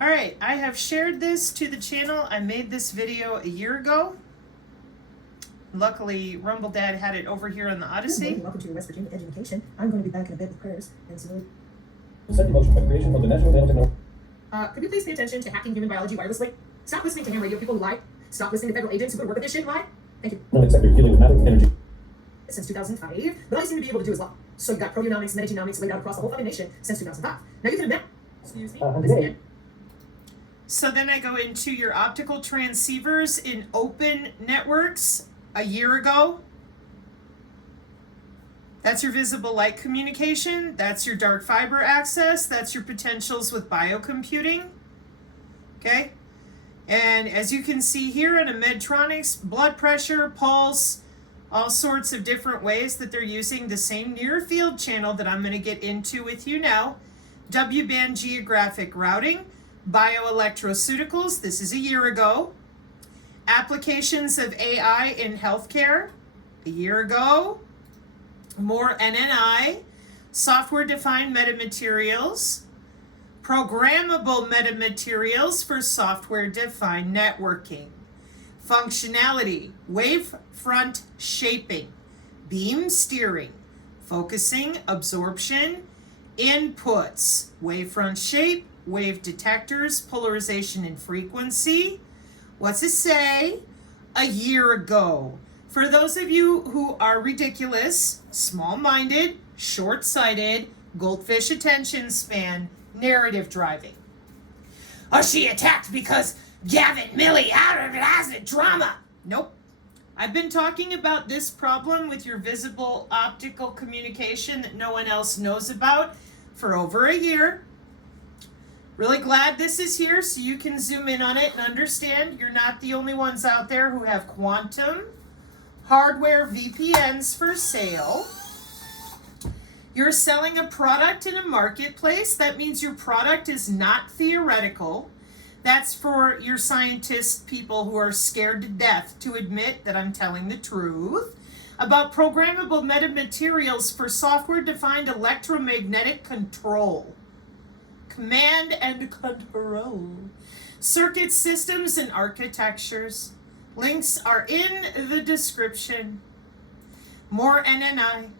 All right, I have shared this to the channel. I made this video a year ago. Luckily, Rumble Dad had it over here on the Odyssey. Welcome to your West Virginia Education. I'm going to be back in a bit with prayers and salute. Second motion by creation of the National Nanotechnology. Could you please pay attention to hacking human biology wirelessly? Stop listening to ham radio people who lie. Stop listening to federal agents who could work at this shit and lie. Thank you. Non-sector healing with matter, energy. Since 2005, but all you seem to be able to do is lie. So you got proteomics, metagenomics laid out across the whole fucking nation since 2005. Now you can admit. Excuse me. Listen again. So then I go into your optical transceivers in open networks a year ago. That's your visible light communication. That's your dark fiber access. That's your potentials with biocomputing. Okay? And as you can see here in a Medtronics, blood pressure, pulse, all sorts of different ways that they're using the same near field channel that I'm going to get into with you now. W-band geographic routing, bioelectroceuticals, this is a year ago. Applications of AI in healthcare, a year ago. More NNI, software-defined metamaterials, programmable metamaterials for software-defined networking, functionality, wavefront shaping, beam steering, focusing, absorption, inputs, wavefront shape, wave detectors, polarization and frequency. What's it say? A year ago. For those of you who are ridiculous, small-minded, short-sighted, goldfish attention span, narrative driving. Oh, she attacked because Gavin Millie out of it has a drama. Nope. I've been talking about this problem with your visible optical communication that no one else knows about for over a year. Really glad this is here so you can zoom in on it and understand you're not the only ones out there who have quantum hardware VPNs for sale. You're selling a product in a marketplace. That means your product is not theoretical. That's for your scientist people who are scared to death to admit that I'm telling the truth about programmable metamaterials for software-defined electromagnetic control. Command and control. Circuit systems and architectures. Links are in the description. More NNI.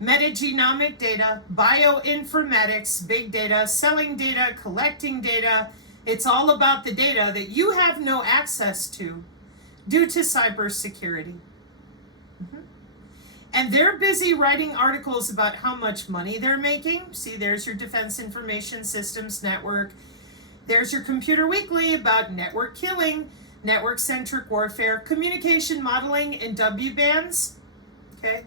Metagenomic data, bioinformatics, big data, selling data, collecting data. It's all about the data that you have no access to due to cybersecurity. And they're busy writing articles about how much money they're making. See, there's your Defense Information Systems Network. There's your Computer Weekly about network killing, network-centric warfare, communication modeling, and W-bands. Okay?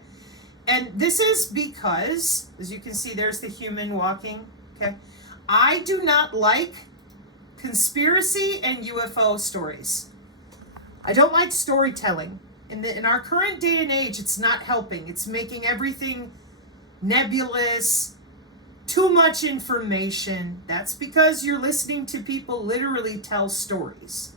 And this is because, as you can see, there's the human walking. Okay? I do not like conspiracy and UFO stories. I don't like storytelling. In our current day and age, it's not helping. It's making everything nebulous, too much information. That's because you're listening to people literally tell stories.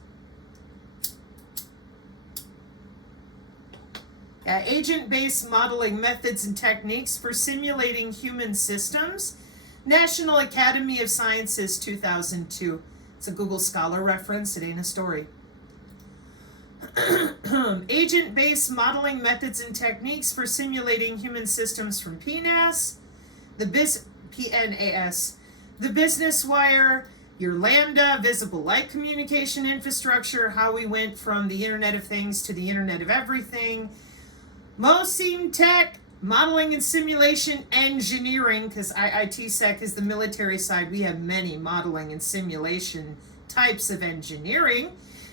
Agent-based modeling methods and techniques for simulating human systems. National Academy of Sciences, 2002. It's a Google Scholar reference. It ain't a story. Agent-based modeling methods and techniques for simulating human systems from PNAS, PNAS, the Business Wire, your Lambda, visible light communication infrastructure, how we went from the Internet of Things to the Internet of Everything, MOSIM Tech, modeling and simulation engineering, because IITSEC is the military side. We have many modeling and simulation types of engineering.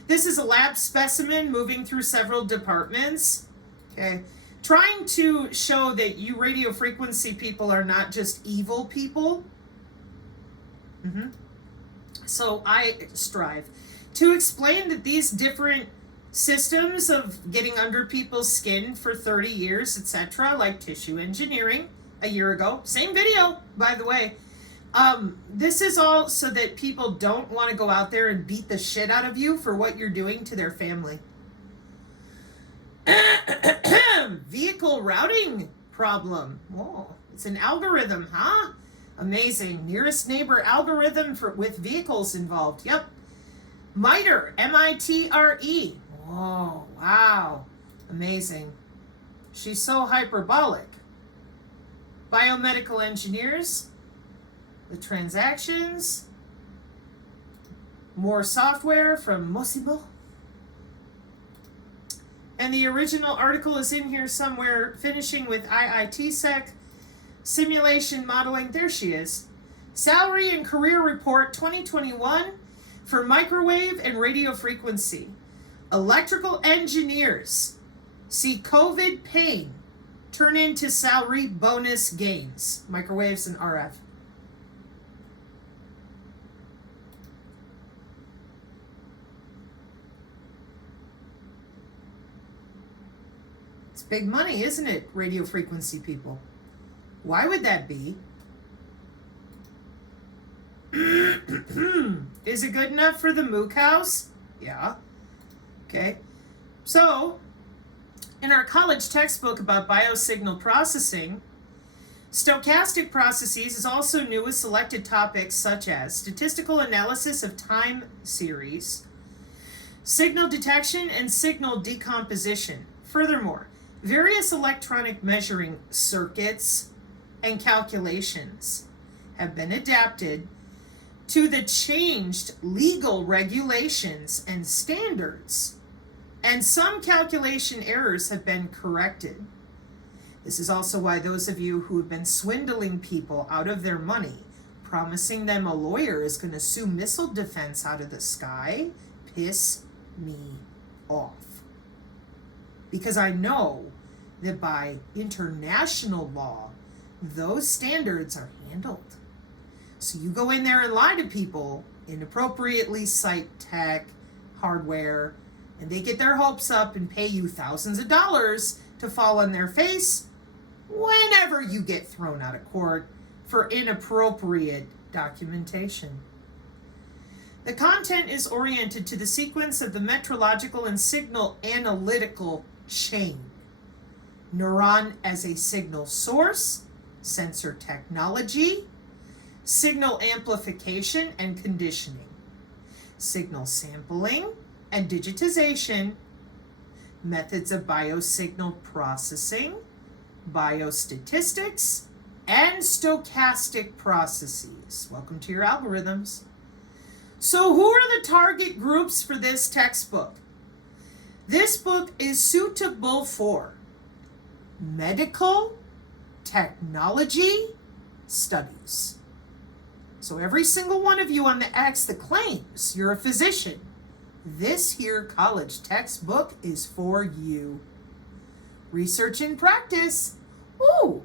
This is a lab specimen moving through several departments. Okay, trying to show that you radio frequency people are not just evil people. So I strive to explain that these different systems of getting under people's skin for 30 years, etc., like tissue engineering a year ago, same video, by the way. This is all so that people don't want to go out there and beat the shit out of you for what you're doing to their family. Vehicle routing problem. Whoa, it's an algorithm, huh? Amazing. Nearest neighbor algorithm with vehicles involved. Yep. MITRE, M-I-T-R-E. Whoa, wow. Amazing. She's so hyperbolic. Biomedical engineers. The transactions. More software from Mosibo. And the original article is in here somewhere, finishing with IITSEC. Simulation modeling. There she is. Salary and Career Report 2021 for microwave and radio frequency. Electrical engineers see COVID pain turn into salary bonus gains. Microwaves and RF. It's big money, isn't it, radio frequency people? Why would that be? Is it good enough for the moo cows? Yeah. Okay. So, in our college textbook about biosignal processing, stochastic processes is also new with selected topics such as statistical analysis of time series, signal detection, and signal decomposition. Furthermore, various electronic measuring circuits and calculations have been adapted to the changed legal regulations and standards, and some calculation errors have been corrected. This is also why those of you who have been swindling people out of their money, promising them a lawyer is going to sue missile defense out of the sky, piss me off. Because I know that by international law, those standards are handled. So you go in there and lie to people, inappropriately cite tech, hardware, and they get their hopes up and pay you thousands of dollars to fall on their face whenever you get thrown out of court for inappropriate documentation. The content is oriented to the sequence of the metrological and signal analytical chain. Neuron as a signal source, sensor technology, signal amplification and conditioning, signal sampling and digitization, methods of biosignal processing, biostatistics, and stochastic processes. Welcome to your algorithms. So who are the target groups for this textbook? This book is suitable for medical technology studies. So every single one of you on the X that claims you're a physician, this here college textbook is for you. Research and practice. Ooh,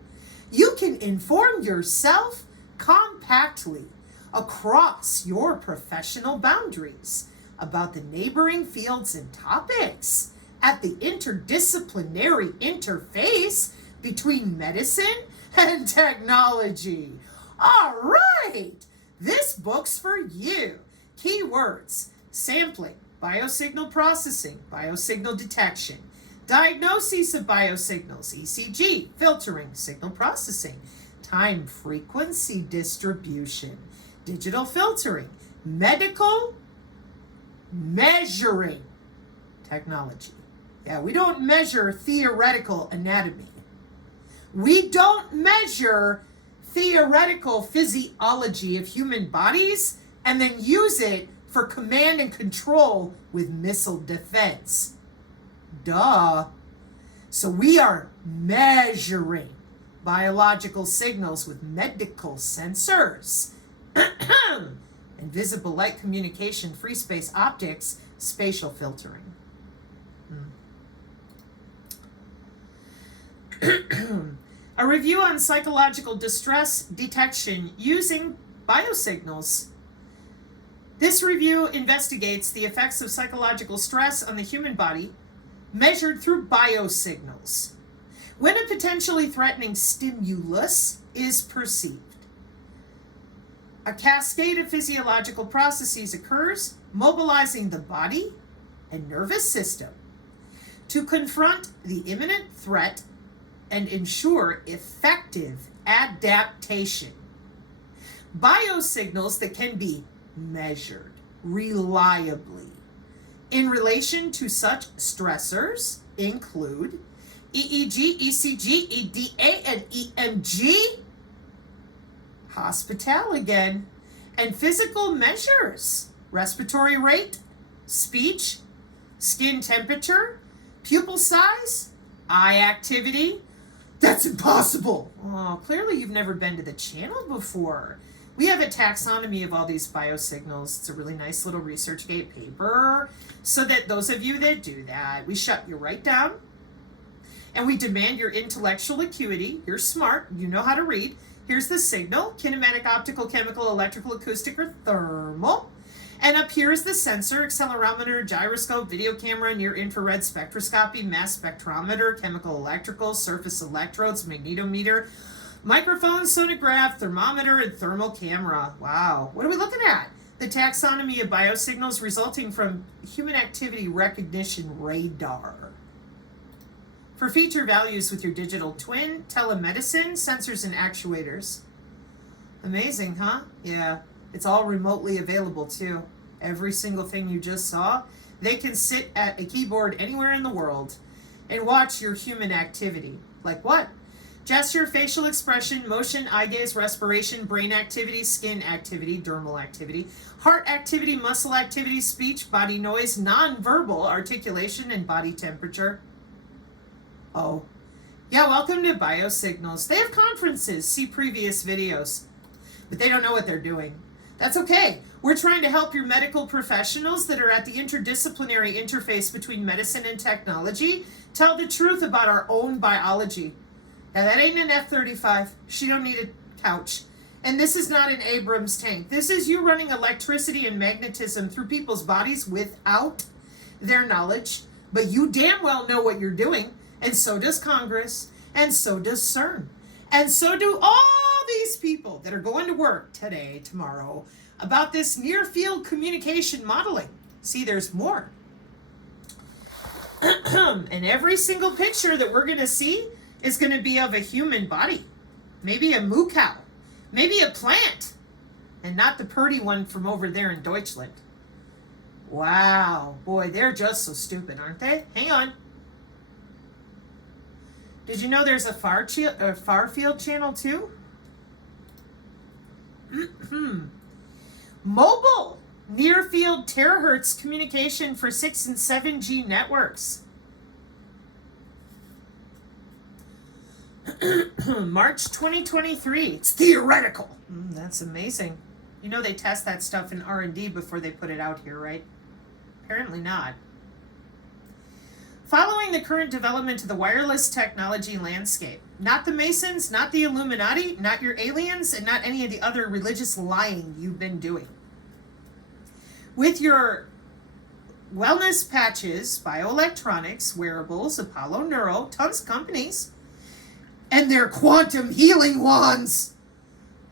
you can inform yourself compactly across your professional boundaries about the neighboring fields and topics at the interdisciplinary interface between medicine and technology. All right, this book's for you. Keywords: sampling, biosignal processing, biosignal detection, diagnoses of biosignals, ECG, filtering, signal processing, time frequency distribution, digital filtering, medical measuring technology. Yeah, we don't measure theoretical anatomy. We don't measure theoretical physiology of human bodies and then use it for command and control with missile defense. Duh. So we are measuring biological signals with medical sensors, invisible light communication, free space optics, spatial filtering. A review on psychological distress detection using biosignals. This review investigates the effects of psychological stress on the human body measured through biosignals when a potentially threatening stimulus is perceived. A cascade of physiological processes occurs, mobilizing the body and nervous system to confront the imminent threat and ensure effective adaptation. biosignals that can be measured reliably in relation to such stressors include EEG, ECG, EDA, and EMG, hospital again, and physical measures, respiratory rate, speech, skin temperature, pupil size, eye activity. That's impossible. Oh, clearly you've never been to the channel before. We have a taxonomy of all these biosignals. It's a really nice little ResearchGate paper so that those of you that do that, we shut you right down and we demand your intellectual acuity. You're smart. You know how to read. Here's the signal: kinematic, optical, chemical, electrical, acoustic, or thermal. And up here is the sensor: accelerometer, gyroscope, video camera, near-infrared spectroscopy, mass spectrometer, chemical, electrical, surface electrodes, magnetometer, microphone, sonograph, thermometer, and thermal camera. Wow. What are we looking at? The taxonomy of biosignals resulting from human activity recognition radar. For feature values with your digital twin, telemedicine, sensors and actuators. Amazing, huh? Yeah. It's all remotely available too. Every single thing you just saw, they can sit at a keyboard anywhere in the world and watch your human activity. Like what? Gesture, facial expression, motion, eye gaze, respiration, brain activity, skin activity, dermal activity, heart activity, muscle activity, speech, body noise, non-verbal articulation, and body temperature. Oh, yeah, welcome to Biosignals. They have conferences. See previous videos. But they don't know what they're doing. That's okay. We're trying to help your medical professionals that are at the interdisciplinary interface between medicine and technology tell the truth about our own biology. Now, that ain't an F-35. She don't need a couch. And this is not an Abrams tank. This is you running electricity and magnetism through people's bodies without their knowledge. But you damn well know what you're doing. And so does Congress. And so does Cern. And so do all these people that are going to work today, tomorrow, about this near-field communication modeling. See, there's more. And every single picture that we're going to see is going to be of a human body. Maybe a moo cow. Maybe a plant. And not the purdy one from over there in Deutschland. Wow. Boy, they're just so stupid, aren't they? Hang on. Did you know there's a far field channel too? Mobile near field terahertz communication for 6 and 7G networks. March 2023. It's theoretical. That's amazing. You know they test that stuff in R&D before they put it out here, right? Apparently not. Following the current development of the wireless technology landscape, not the Masons, not the Illuminati, not your aliens, and not any of the other religious lying you've been doing. With your wellness patches, bioelectronics, wearables, Apollo Neuro, tons of companies, and their quantum healing wands.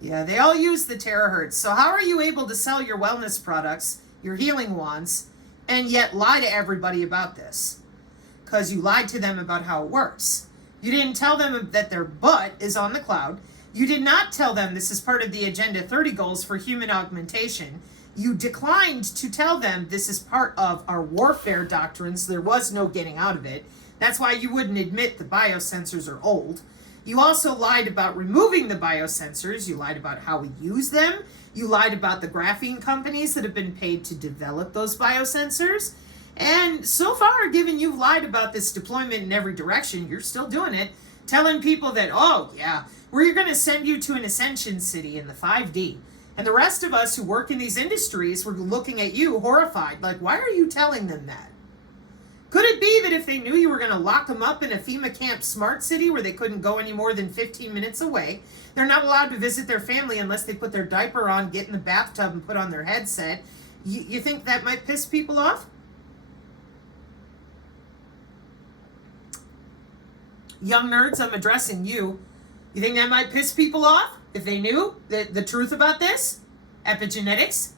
Yeah, they all use the terahertz. So how are you able to sell your wellness products, your healing wands, and yet lie to everybody about this? Because you lied to them about how it works. You didn't tell them that their butt is on the cloud. You did not tell them this is part of the Agenda 30 goals for human augmentation. You declined to tell them this is part of our warfare doctrines. There was no getting out of it. That's why you wouldn't admit the biosensors are old. You also lied about removing the biosensors. You lied about how we use them. You lied about the graphene companies that have been paid to develop those biosensors. And so far, given you've lied about this deployment in every direction, you're still doing it, telling people that, oh, yeah, we're going to send you to an ascension city in the 5D. And the rest of us who work in these industries were looking at you horrified, like, why are you telling them that? Could it be that if they knew you were going to lock them up in a FEMA camp smart city where they couldn't go any more than 15 minutes away, they're not allowed to visit their family unless they put their diaper on, get in the bathtub, and put on their headset, you think that might piss people off? Young nerds, I'm addressing you. You think that might piss people off if they knew the truth about this? Epigenetics?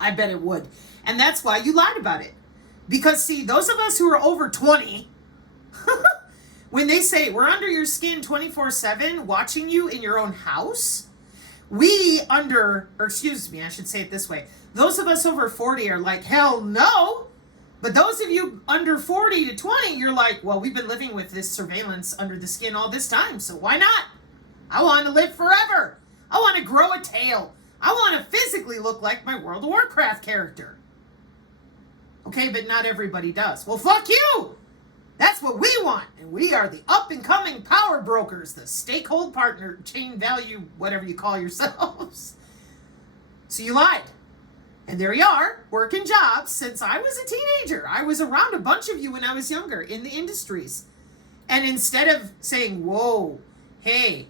I bet it would. And that's why you lied about it. Because, see, those of us who are over 20, when they say we're under your skin 24/7 watching you in your own house, I should say it this way. Those of us over 40 are like, hell no. But those of you under 40 to 20, you're like, well, we've been living with this surveillance under the skin all this time, so why not? I want to live forever. I want to grow a tail. I want to physically look like my World of Warcraft character. Okay, but not everybody does. Well, fuck you! That's what we want, and we are the up-and-coming power brokers, the stakeholder partner, chain value, whatever you call yourselves. So you lied. And there you are, working jobs since I was a teenager. I was around a bunch of you when I was younger in the industries. And instead of saying, whoa, hey,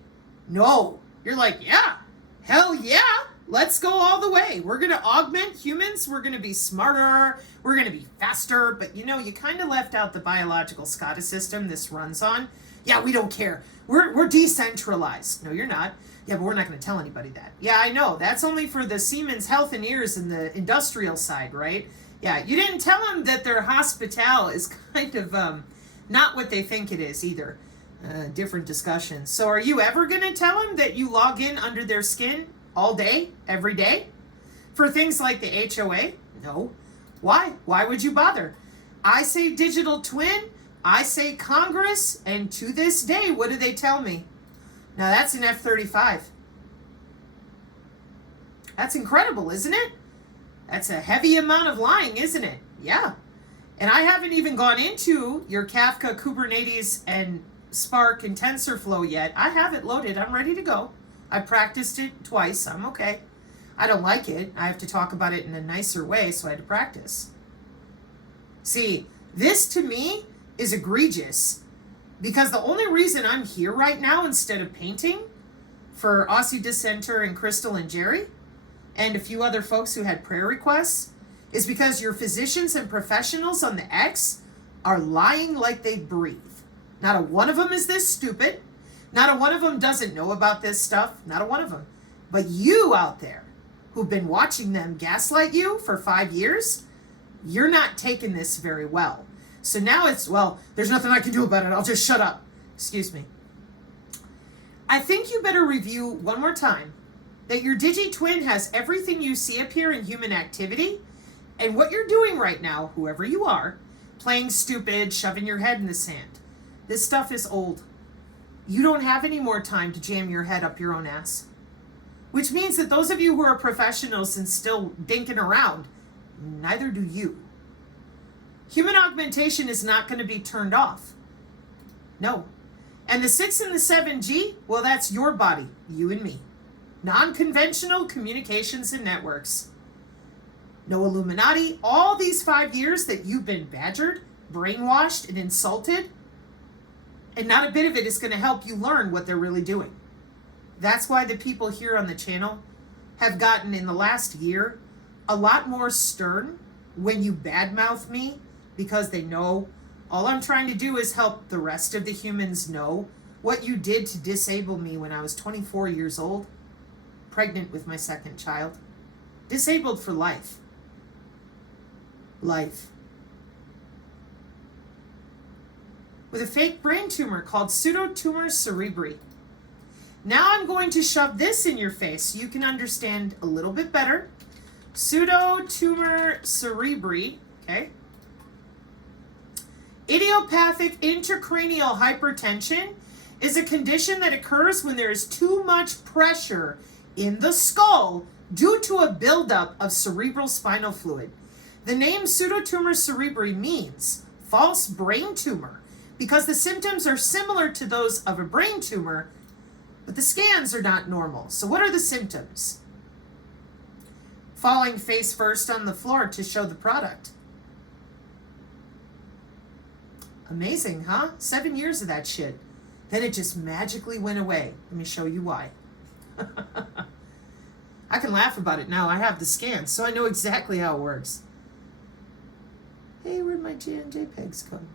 no, you're like, yeah, hell yeah, let's go all the way. We're going to augment humans. We're going to be smarter. We're going to be faster. But you know, you kind of left out the biological SCADA system this runs on. Yeah, we don't care. We're decentralized. No, you're not. Yeah, but we're not going to tell anybody that. Yeah, I know. That's only for the Siemens Health and Ears and the industrial side, right? Yeah, you didn't tell them that their hospital is kind of not what they think it is either. Different discussions. So are you ever going to tell them that you log in under their skin all day, every day? For things like the HOA? No. Why? Why would you bother? I say digital twin, I say Congress, and to this day, what do they tell me? Now that's an F-35. That's incredible, isn't it? That's a heavy amount of lying, isn't it? Yeah. And I haven't even gone into your Kafka, Kubernetes, and Spark and TensorFlow yet. I have it loaded. I'm ready to go. I practiced it twice. I'm okay. I don't like it. I have to talk about it in a nicer way, so I had to practice. See, this to me is egregious. Because the only reason I'm here right now instead of painting for Aussie Dissenter and Crystal and Jerry and a few other folks who had prayer requests is because your physicians and professionals on the X are lying like they breathe. Not a one of them is this stupid. Not a one of them doesn't know about this stuff. Not a one of them. But you out there who've been watching them gaslight you for 5 years, you're not taking this very well. So now it's, well, there's nothing I can do about it. I'll just shut up. Excuse me. I think you better review one more time that your DigiTwin has everything you see up here in human activity, and what you're doing right now, whoever you are, playing stupid, shoving your head in the sand. This stuff is old. You don't have any more time to jam your head up your own ass. Which means that those of you who are professionals and still dinking around, neither do you. Human augmentation is not going to be turned off. No. And the 6 and the 7G, well, that's your body, you and me. Non-conventional communications and networks. No Illuminati. All these 5 years that you've been badgered, brainwashed, and insulted, and not a bit of it is going to help you learn what they're really doing. That's why the people here on the channel have gotten, in the last year, a lot more stern when you badmouth me, because they know all I'm trying to do is help the rest of the humans know what you did to disable me when I was 24 years old, pregnant with my second child, disabled for life. Life. With a fake brain tumor called pseudotumor cerebri. Now I'm going to shove this in your face so you can understand a little bit better. Pseudotumor cerebri, okay? Idiopathic intracranial hypertension is a condition that occurs when there is too much pressure in the skull due to a buildup of cerebral spinal fluid. The name pseudotumor cerebri means false brain tumor because the symptoms are similar to those of a brain tumor, but the scans are not normal. So what are the symptoms? Falling face first on the floor to show the product. Amazing, huh? 7 years of that shit. Then it just magically went away. Let me show you why. I can laugh about it now. I have the scans, so I know exactly how it works. Hey, where'd my JPEGs come?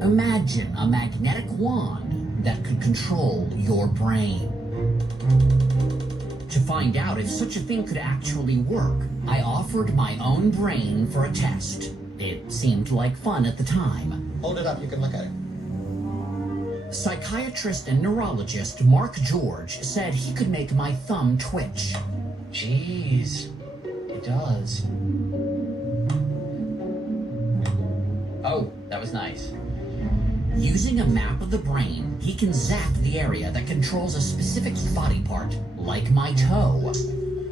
Imagine a magnetic wand that could control your brain. To find out if such a thing could actually work, I offered my own brain for a test. It seemed like fun at the time. Hold it up, you can look at it. Psychiatrist and neurologist Mark George said he could make my thumb twitch. Jeez, it does. Oh, that was nice. Using a map of the brain, he can zap the area that controls a specific body part, like my toe.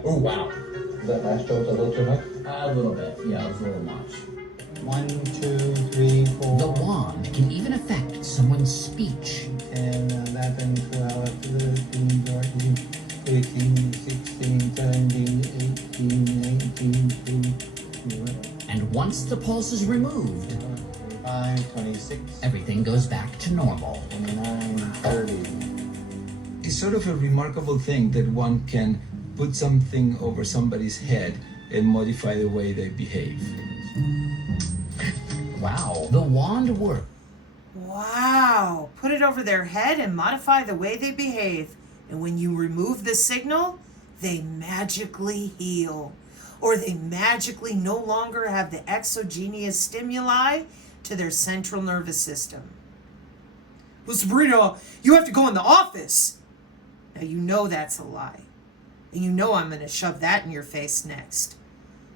Oh, wow. Is that last joke a little too much? A little bit, yeah, it was a little much. 1, 2, 3, 4. The wand can even affect someone's speech. 10, 11, 12, 13, 14, 15, 16, 17, 18, 19, 20, And once the pulse is removed, 25, 26, everything goes back to normal. 29, 30. It's sort of a remarkable thing that one can put something over somebody's head and modify the way they behave. Wow, the wand worked. Wow. Put it over their head and modify the way they behave. And when you remove the signal, they magically heal. Or they magically no longer have the exogenous stimuli to their central nervous system. Well, Sabrina, you have to go in the office. Now you know that's a lie. And you know I'm going to shove that in your face next.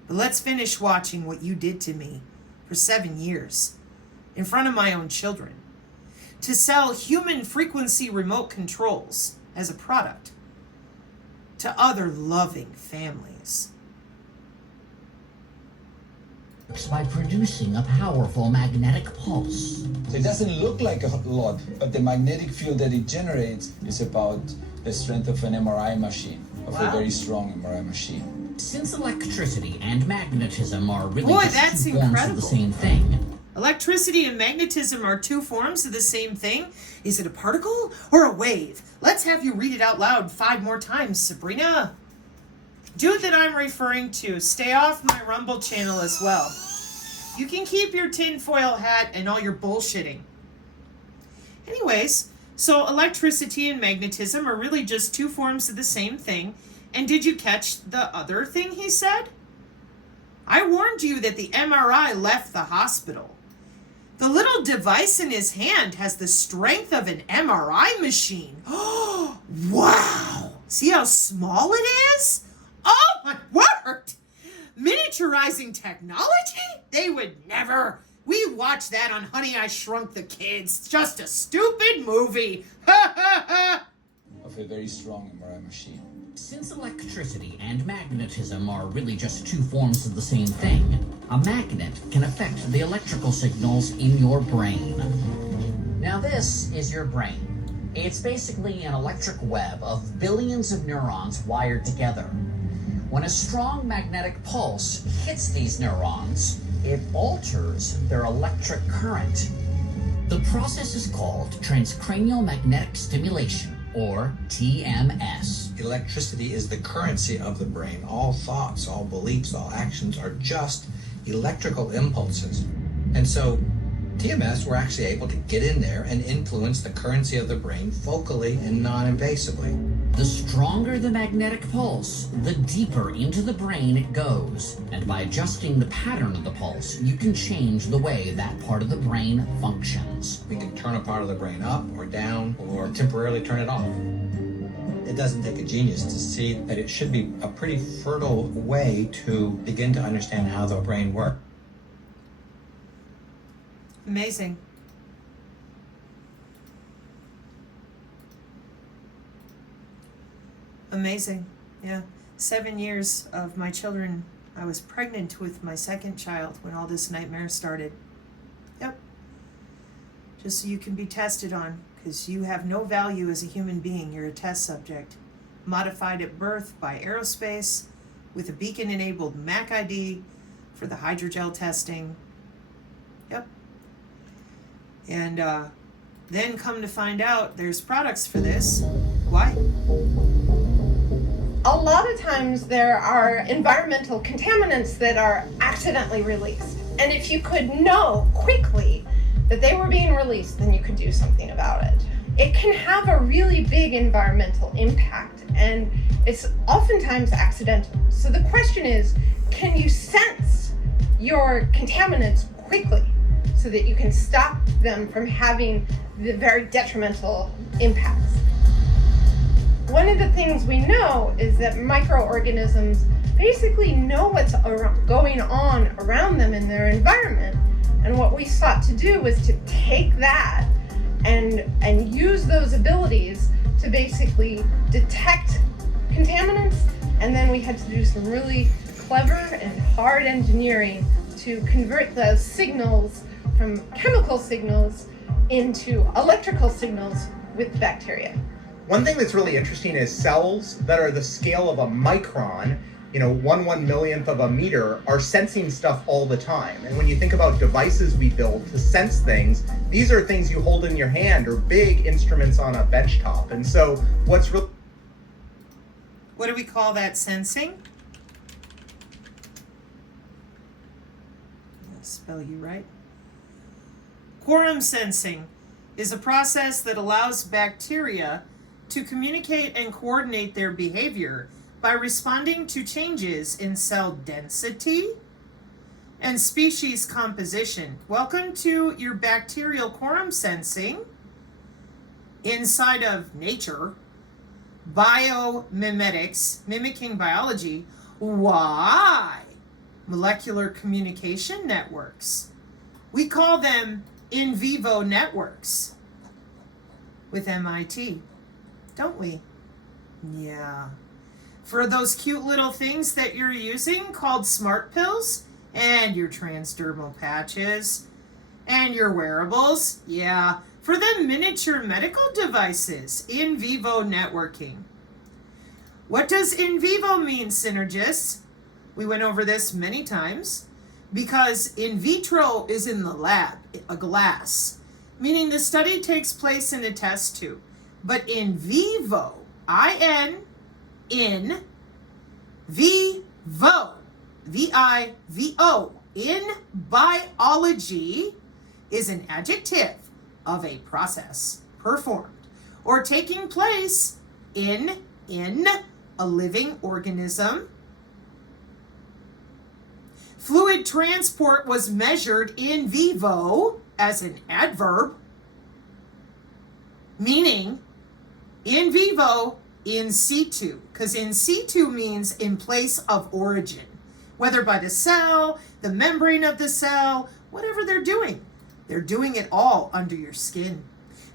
But let's finish watching what you did to me for 7 years in front of my own children to sell human frequency remote controls as a product to other loving families. By producing a powerful magnetic pulse. So it doesn't look like a lot, but the magnetic field that it generates is about the strength of an MRI machine, of a very strong MRI machine. Since electricity and magnetism are really Boy, just that's two forms of incredible. the same thing. Electricity and magnetism are two forms of the same thing. Is it a particle or a wave? Let's have you read it out loud 5 more times, Sabrina. Dude that I'm referring to, stay off my Rumble channel as well. You can keep your tinfoil hat and all your bullshitting. Anyways, so electricity and magnetism are really just two forms of the same thing. And did you catch the other thing he said? I warned you that the MRI left the hospital. The little device in his hand has the strength of an MRI machine. Oh, wow. See how small it is? Oh, my word. Miniaturizing technology? They would never. We watched that on Honey, I Shrunk the Kids. Just a stupid movie. Ha ha ha. Of a very strong MRI machine. Since electricity and magnetism are really just two forms of the same thing, a magnet can affect the electrical signals in your brain. Now this is your brain. It's basically an electric web of billions of neurons wired together. When a strong magnetic pulse hits these neurons, it alters their electric current. The process is called transcranial magnetic stimulation, or TMS. Electricity is the currency of the brain. All thoughts, all beliefs, all actions are just electrical impulses. And so TMS, we're actually able to get in there and influence the currency of the brain focally and non-invasively. The stronger the magnetic pulse, the deeper into the brain it goes. And by adjusting the pattern of the pulse, you can change the way that part of the brain functions. We can turn a part of the brain up or down or temporarily turn it off. It doesn't take a genius to see that it should be a pretty fertile way to begin to understand how the brain works. Amazing. Amazing. Yeah. 7 years of my children. I was pregnant with my second child when all this nightmare started. Yep. Just so you can be tested on, because you have no value as a human being. You're a test subject. Modified at birth by aerospace with a beacon-enabled MAC ID for the hydrogel testing. Yep. And then come to find out there's products for this. Why? A lot of times there are environmental contaminants that are accidentally released. And if you could know quickly that they were being released, then you could do something about it. It can have a really big environmental impact. and it's oftentimes accidental. So the question is, can you sense your contaminants quickly so that you can stop them from having the very detrimental impacts? One of the things we know is that microorganisms basically know what's going on around them in their environment. And what we sought to do was to take that and use those abilities to basically detect contaminants, and then we had to do some really clever and hard engineering to convert those signals from chemical signals into electrical signals with bacteria. One thing that's really interesting is cells that are the scale of a micron, 1/1,000,000th of a meter, are sensing stuff all the time. And when you think about devices we build to sense things, these are things you hold in your hand or big instruments on a benchtop. And so what's really... What do we call that sensing? I'll spell you right. Quorum sensing is a process that allows bacteria to communicate and coordinate their behavior by responding to changes in cell density and species composition. Welcome to your bacterial quorum sensing inside of nature, biomimetics, mimicking biology. Why? Molecular communication networks. We call them in vivo networks with MIT, don't we? Yeah. For those cute little things that you're using called smart pills and your transdermal patches and your wearables, yeah. For the miniature medical devices, in vivo networking. What does in vivo mean, synergists? We went over this many times because in vitro is in the lab, a glass, meaning the study takes place in a test tube. But in vivo, in vivo, V-I-V-O, in biology is an adjective of a process performed or taking place in a living organism. Fluid transport was measured in vivo as an adverb, meaning in vivo, in situ, because in situ means in place of origin, whether by the cell, the membrane of the cell, whatever they're doing. They're doing it all under your skin.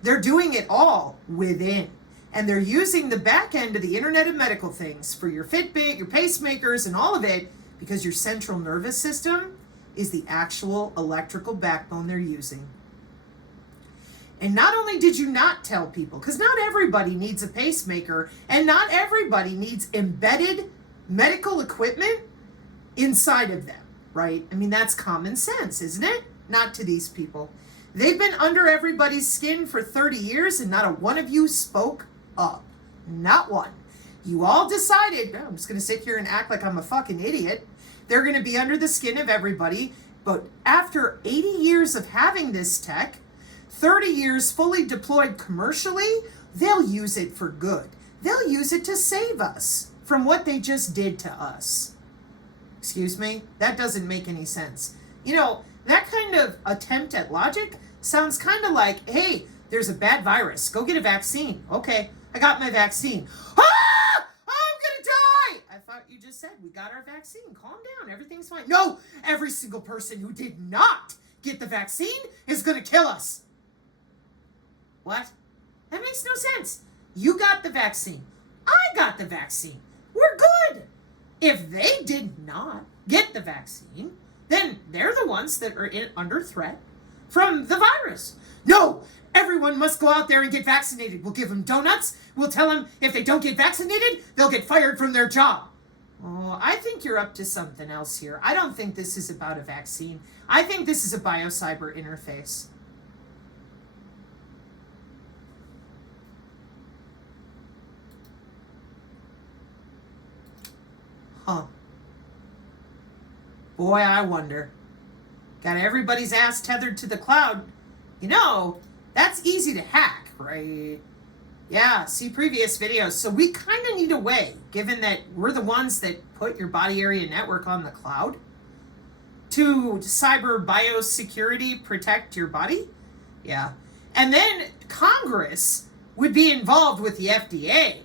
They're doing it all within. And they're using the back end of the Internet of Medical Things for your Fitbit, your pacemakers, and all of it, because your central nervous system is the actual electrical backbone they're using. And not only did you not tell people, because not everybody needs a pacemaker, and not everybody needs embedded medical equipment inside of them, right? I mean, that's common sense, isn't it? Not to these people. They've been under everybody's skin for 30 years, and not a one of you spoke up. Not one. You all decided, I'm just going to sit here and act like I'm a fucking idiot. They're going to be under the skin of everybody. But after 80 years of having this tech, 30 years fully deployed commercially, they'll use it for good. They'll use it to save us from what they just did to us. Excuse me? That doesn't make any sense. You know, that kind of attempt at logic sounds kind of like, hey, there's a bad virus. Go get a vaccine. Okay, I got my vaccine. Ah! I'm gonna die! I thought you just said we got our vaccine. Calm down. Everything's fine. No! Every single person who did not get the vaccine is gonna kill us. What? That makes no sense. You got the vaccine. I got the vaccine. We're good. If they did not get the vaccine, then they're the ones that are under threat from the virus. No, everyone must go out there and get vaccinated. We'll give them donuts. We'll tell them if they don't get vaccinated, they'll get fired from their job. Oh, I think you're up to something else here. I don't think this is about a vaccine. I think this is a biocyber interface. Huh. Boy, I wonder. Got everybody's ass tethered to the cloud. You know, that's easy to hack, right? Yeah, see previous videos. So we kind of need a way, given that we're the ones that put your body area network on the cloud, to cyber biosecurity protect your body. Yeah. And then Congress would be involved with the FDA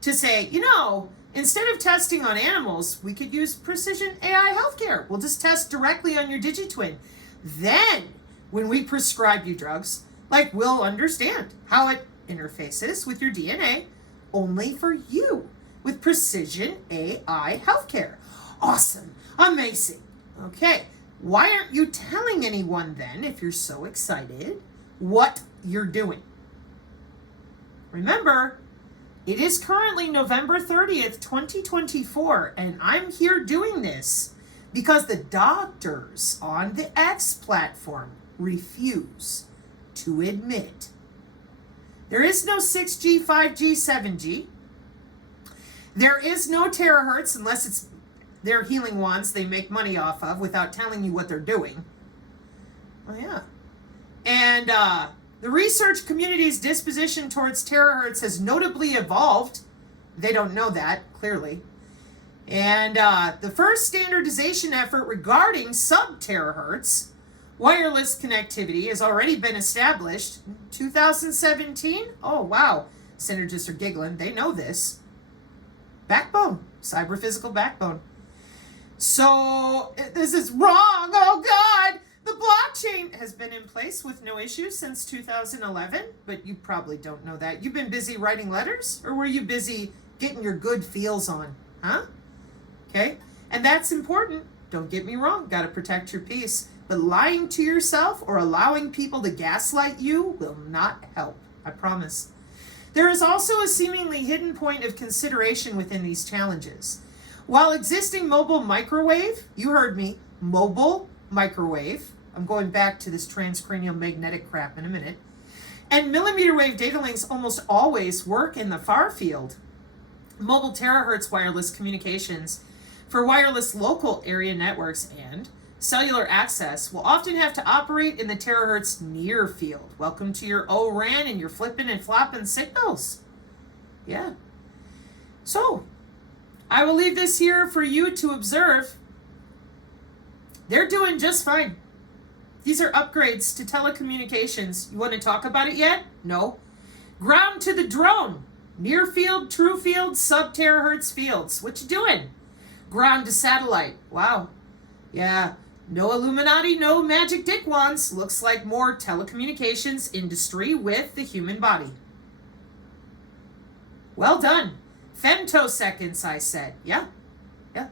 to say, you know, instead of testing on animals, we could use precision AI healthcare. We'll just test directly on your digitwin. Then, when we prescribe you drugs, like, we'll understand how it interfaces with your DNA only for you with precision AI healthcare. Awesome. Amazing. Okay. Why aren't you telling anyone then, if you're so excited, what you're doing? Remember, it is currently November 30th, 2024, and I'm here doing this because the doctors on the X platform refuse to admit. There is no 6G, 5G, 7G. There is no terahertz unless it's their healing wands they make money off of without telling you what they're doing. Oh, yeah. And the research community's disposition towards terahertz has notably evolved. They don't know that, clearly. And the first standardization effort regarding sub-terahertz wireless connectivity has already been established. 2017? Oh, wow. Synergists are giggling. They know this. Backbone. Cyber-physical backbone. So, this is wrong. Oh, God. The blockchain has been in place with no issues since 2011, but you probably don't know that. You've been busy writing letters, or were you busy getting your good feels on? Huh? Okay? And that's important. Don't get me wrong. Got to protect your peace. But lying to yourself or allowing people to gaslight you will not help. I promise. There is also a seemingly hidden point of consideration within these challenges. While existing mobile microwave, you heard me, mobile microwave, I'm going back to this transcranial magnetic crap in a minute, and millimeter wave data links almost always work in the far field, mobile terahertz wireless communications for wireless local area networks and cellular access will often have to operate in the terahertz near field. Welcome to your O-RAN and your flipping and flopping signals. Yeah. So, I will leave this here for you to observe. They're doing just fine. These are upgrades to telecommunications. You want to talk about it yet? No. Ground to the drone. Near field, true field, sub-terahertz fields. What you doing? Ground to satellite. Wow. Yeah. No Illuminati, no magic dick wands. Looks like more telecommunications industry with the human body. Well done. Femtoseconds, I said. Yeah. Yeah.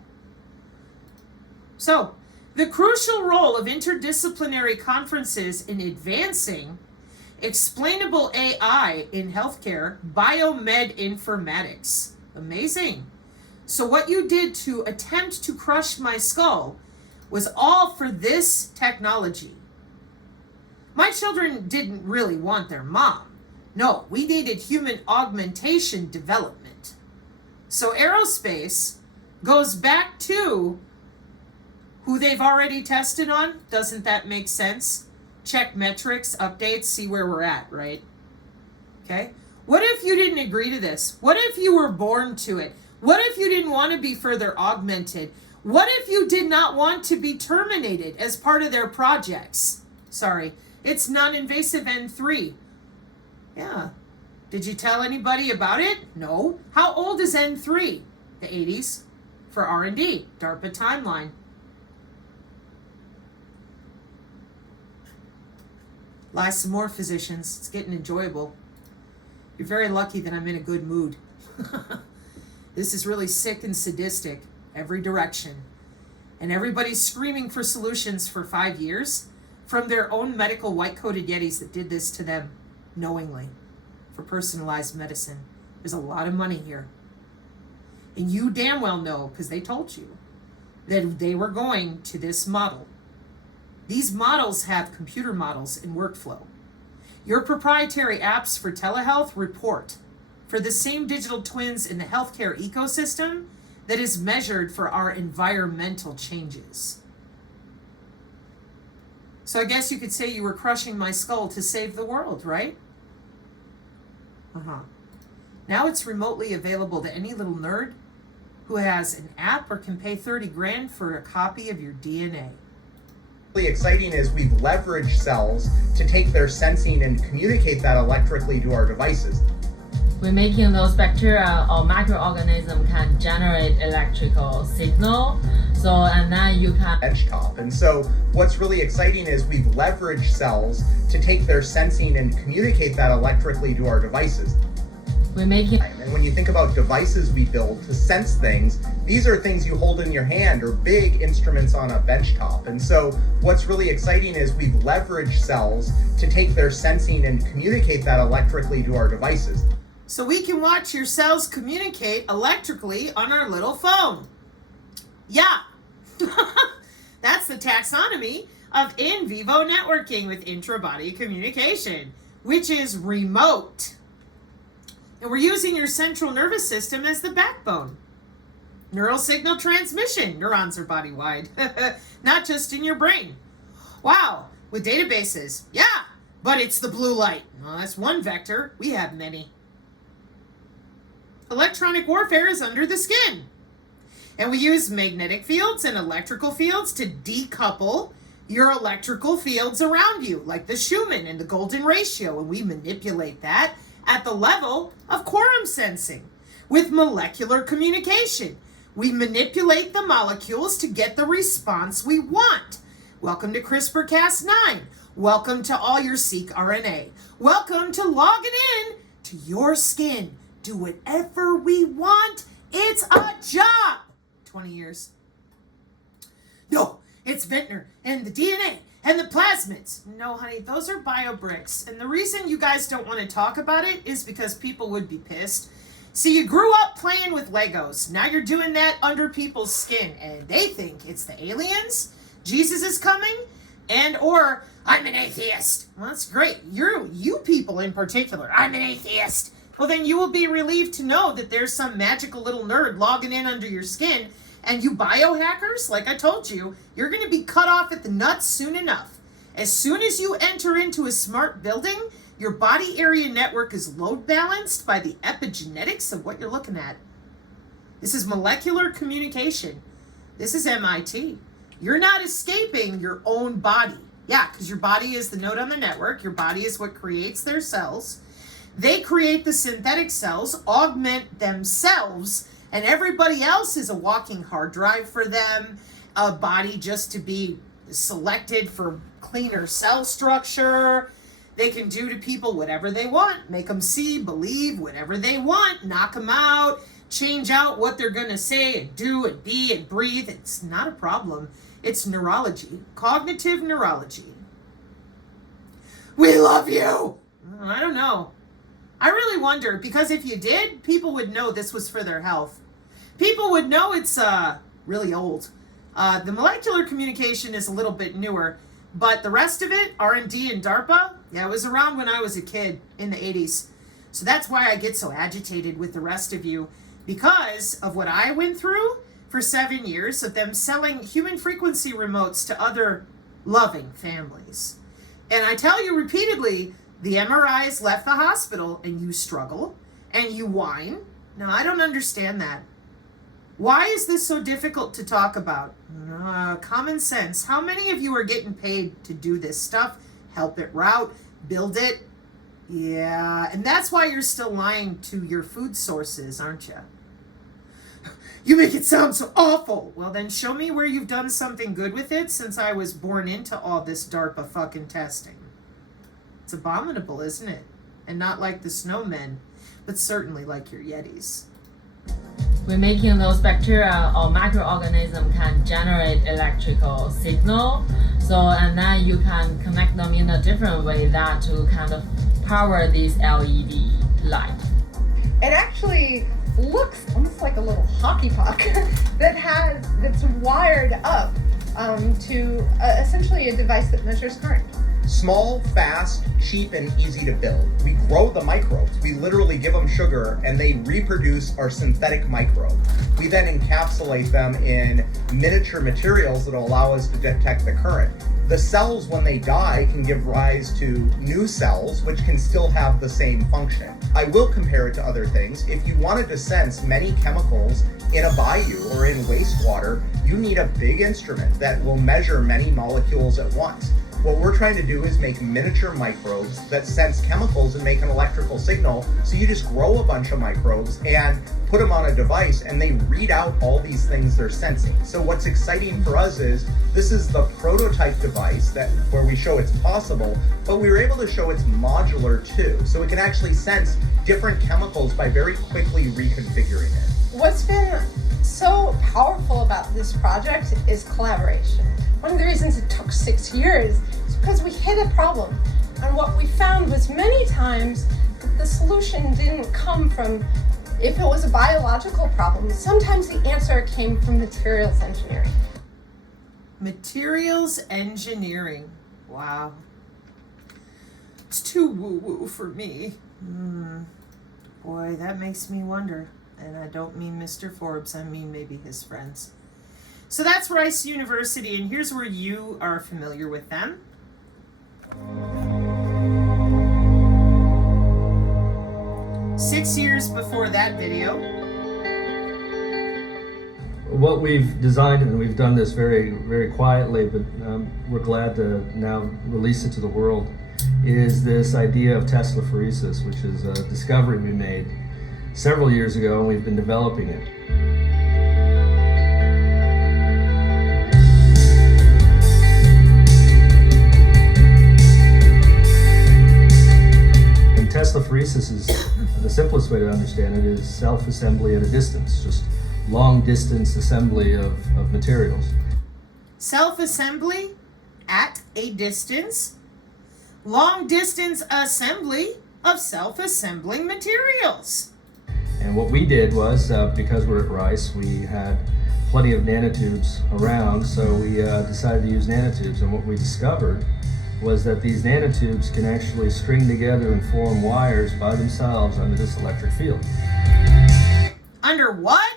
So, the crucial role of interdisciplinary conferences in advancing explainable AI in healthcare, biomed informatics. Amazing. So what you did to attempt to crush my skull was all for this technology. My children didn't really want their mom. No, we needed human augmentation development. So aerospace goes back to who they've already tested on. Doesn't that make sense? Check metrics, updates, see where we're at, right? Okay. What if you didn't agree to this? What if you were born to it? What if you didn't want to be further augmented? What if you did not want to be terminated as part of their projects? Sorry, it's non-invasive N3. Yeah. Did you tell anybody about it? No. How old is N3? The 80s. For R&D, DARPA timeline. Lie some more, physicians. It's getting enjoyable. You're very lucky that I'm in a good mood. This is really sick and sadistic, every direction. And everybody's screaming for solutions for 5 years from their own medical white-coated yetis that did this to them knowingly for personalized medicine. There's a lot of money here. And you damn well know, because they told you, that they were going to this model. These models have computer models and workflow. Your proprietary apps for telehealth report for the same digital twins in the healthcare ecosystem that is measured for our environmental changes. So I guess you could say you were crushing my skull to save the world, right? Now it's remotely available to any little nerd who has an app or can pay 30 grand for a copy of your DNA. Really exciting is we've leveraged cells to take their sensing and communicate that electrically to our devices. We're making those bacteria or microorganisms can generate electrical signal. So, and then you can benchtop. And so what's really exciting is we've leveraged cells to take their sensing and communicate that electrically to our devices. we're making. And when you think about devices we build to sense things, these are things you hold in your hand or big instruments on a benchtop. And so what's really exciting is we've leveraged cells to take their sensing and communicate that electrically to our devices. So we can watch your cells communicate electrically on our little phone. Yeah. That's the taxonomy of in vivo networking with intra-body communication, which is remote. And we're using your central nervous system as the backbone. Neural signal transmission. Neurons are body-wide, not just in your brain. Wow, with databases. Yeah, but it's the blue light. Well, that's one vector. We have many. Electronic warfare is under the skin. And we use magnetic fields and electrical fields to decouple your electrical fields around you, like the Schumann and the golden ratio, and we manipulate that at the level of quorum sensing with molecular communication. We manipulate the molecules to get the response we want. Welcome to CRISPR-Cas9. Welcome to all your seq RNA. Welcome to logging in to your skin. Do whatever we want. It's a job. 20 years. No, it's Ventnor and the DNA and the plasmids. No, honey, those are biobricks. And the reason you guys don't want to talk about it is because people would be pissed. See, you grew up playing with Legos. Now you're doing that under people's skin, and they think it's the aliens, Jesus is coming, and or I'm an atheist. Well, that's great. You people in particular, I'm an atheist. Well, then you will be relieved to know that there's some magical little nerd logging in under your skin. And you biohackers, like I told you, you're going to be cut off at the nuts soon enough. As soon as you enter into a smart building, your body area network is load balanced by the epigenetics of what you're looking at. This is molecular communication. This is MIT. You're not escaping your own body. Yeah, because your body is the node on the network. Your body is what creates their cells. They create the synthetic cells, augment themselves, and everybody else is a walking hard drive for them, a body just to be selected for cleaner cell structure. They can do to people whatever they want, make them see, believe, whatever they want, knock them out, change out what they're going to say and do and be and breathe. It's not a problem. It's neurology, cognitive neurology. We love you. I don't know. I really wonder, because if you did, people would know this was for their health. People would know it's really old. The molecular communication is a little bit newer, but the rest of it, R&D and DARPA, yeah, it was around when I was a kid in the 80s. So that's why I get so agitated with the rest of you, because of what I went through for 7 years of them selling human frequency remotes to other loving families. And I tell you repeatedly, the MRIs left the hospital and you struggle and you whine. Now, I don't understand that. Why is this so difficult to talk about? Common sense. How many of you are getting paid to do this stuff? Help it route, build it? Yeah, and that's why you're still lying to your food sources, aren't you? You make it sound so awful. Well, then show me where you've done something good with it since I was born into all this DARPA fucking testing. It's abominable, isn't it? And not like the snowmen, but certainly like your Yetis. We're making those bacteria or microorganisms can generate electrical signal. So, and then you can connect them in a different way that to kind of power these LED light. It actually looks almost like a little hockey puck that's wired up to essentially a device that measures current. Small, fast, cheap, and easy to build. We grow the microbes. We literally give them sugar and they reproduce our synthetic microbe. We then encapsulate them in miniature materials that will allow us to detect the current. The cells, when they die, can give rise to new cells, which can still have the same function. I will compare it to other things. If you wanted to sense many chemicals in a bayou or in wastewater, you need a big instrument that will measure many molecules at once. What we're trying to do is make miniature microbes that sense chemicals and make an electrical signal. So you just grow a bunch of microbes and put them on a device and they read out all these things they're sensing. So what's exciting for us is this is the prototype device where we show it's possible, but we were able to show it's modular too. So it can actually sense different chemicals by very quickly reconfiguring it. What's been so powerful about this project is collaboration. One of the reasons it took 6 years is because we hit a problem. And what we found was many times that the solution didn't come from, if it was a biological problem, sometimes the answer came from materials engineering. Materials engineering. Wow. It's too woo-woo for me. Boy, that makes me wonder. And I don't mean Mr. Forbes, I mean maybe his friends. So that's Rice University, and here's where you are familiar with them. Six years before that video. What we've designed, and we've done this very, very quietly, but we're glad to now release it to the world, is this idea of Tesla-phoresis, which is a discovery we made several years ago, and we've been developing it. And Tesla-phoresis is, the simplest way to understand it is self-assembly at a distance, just long distance assembly of materials. Self-assembly at a distance, long distance assembly of self-assembling materials. And what we did was, because we're at Rice, we had plenty of nanotubes around, so we decided to use nanotubes. And what we discovered was that these nanotubes can actually string together and form wires by themselves under this electric field. Under what?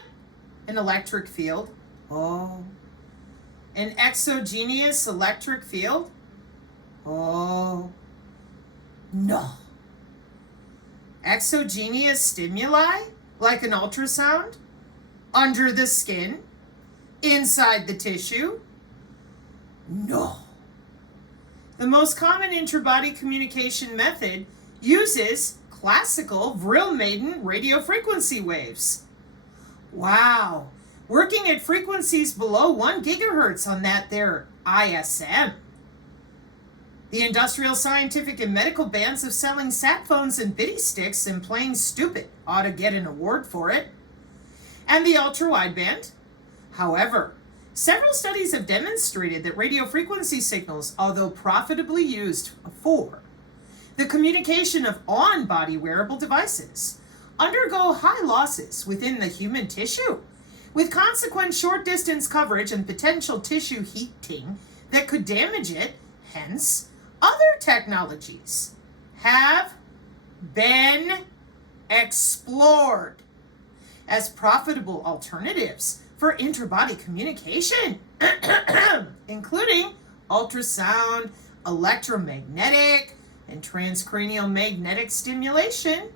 An electric field? Oh. An exogenous electric field? Oh. No. Exogenous stimuli, like an ultrasound, under the skin, inside the tissue? No. The most common intra-body communication method uses classical Vril-Maiden radio frequency waves. Wow. Working at frequencies below 1 gigahertz on that there ISM. The industrial, scientific, and medical bands of selling sat phones and bitty sticks and playing stupid ought to get an award for it. And the ultra-wideband. However, several studies have demonstrated that radio frequency signals, although profitably used for the communication of on-body wearable devices, undergo high losses within the human tissue, with consequent short-distance coverage and potential tissue heating that could damage it. Hence, other technologies have been explored as profitable alternatives for intra-body communication, including ultrasound, electromagnetic, and transcranial magnetic stimulation.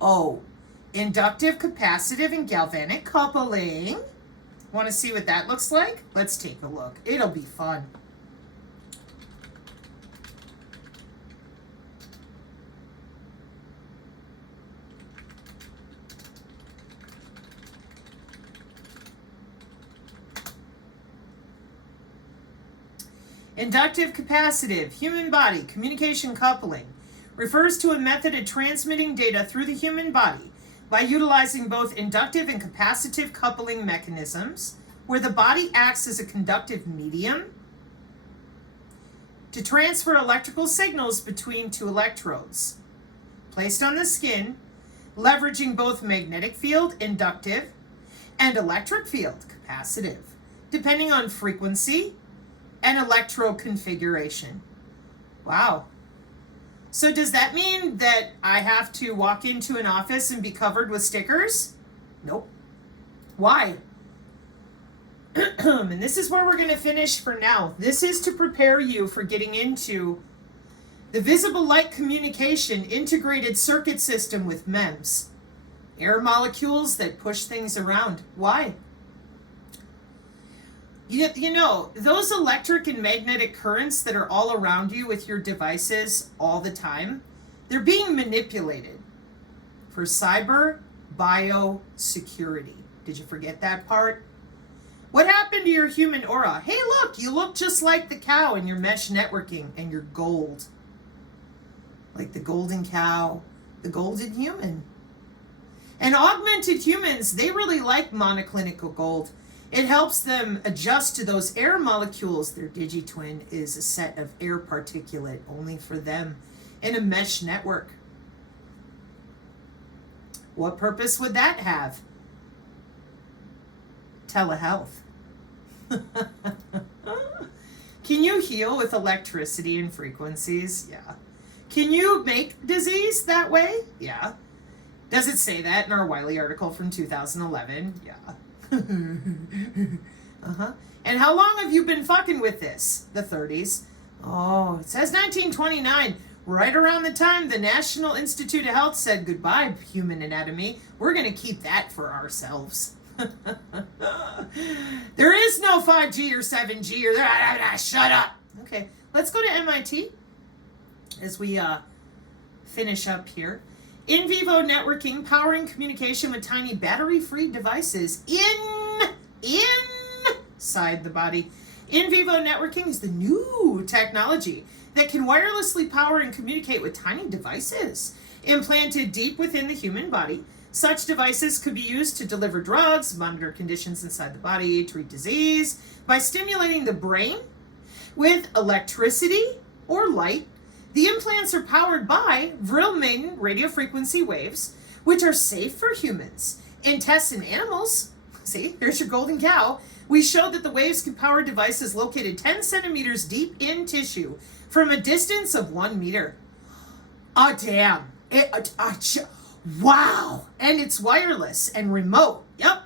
Oh, inductive, capacitive, and galvanic coupling. Want to see what that looks like? Let's take a look. It'll be fun. Inductive capacitive human body communication coupling refers to a method of transmitting data through the human body by utilizing both inductive and capacitive coupling mechanisms, where the body acts as a conductive medium to transfer electrical signals between two electrodes placed on the skin, leveraging both magnetic field inductive and electric field capacitive, depending on frequency and electro configuration. Wow. So does that mean that I have to walk into an office and be covered with stickers? Nope. Why? And this is where we're going to finish for now. This is to prepare you for getting into the visible light communication integrated circuit system with MEMS. Air molecules that push things around. Why? You know, those electric and magnetic currents that are all around you with your devices all the time, they're being manipulated for cyber biosecurity. Did you forget that part? What happened to your human aura? Hey, look, you look just like the cow in your mesh networking and your gold. Like the golden cow, the golden human. And augmented humans, they really like monoclinical gold. It helps them adjust to those air molecules. Their digitwin is a set of air particulate only for them in a mesh network. What purpose would that have? Telehealth. Can you heal with electricity and frequencies? Yeah. Can you make disease that way? Yeah. Does it say that in our Wiley article from 2011? Yeah. Uh-huh. And how long have you been fucking with this? The 30s. Oh, it says 1929. Right around the time the National Institute of Health said goodbye, human anatomy. We're going to keep that for ourselves. There is no 5G or 7G or shut up. Okay, let's go to MIT as we finish up here. In vivo networking, powering communication with tiny battery-free devices inside the body. In vivo networking is the new technology that can wirelessly power and communicate with tiny devices implanted deep within the human body. Such devices could be used to deliver drugs, monitor conditions inside the body, treat disease by stimulating the brain with electricity or light. The implants are powered by Vril-Maiden radio frequency waves, which are safe for humans. In tests in animals, see, there's your golden cow, we showed that the waves can power devices located 10 centimeters deep in tissue from a distance of 1 meter. Oh, damn. Wow. And it's wireless and remote. Yep.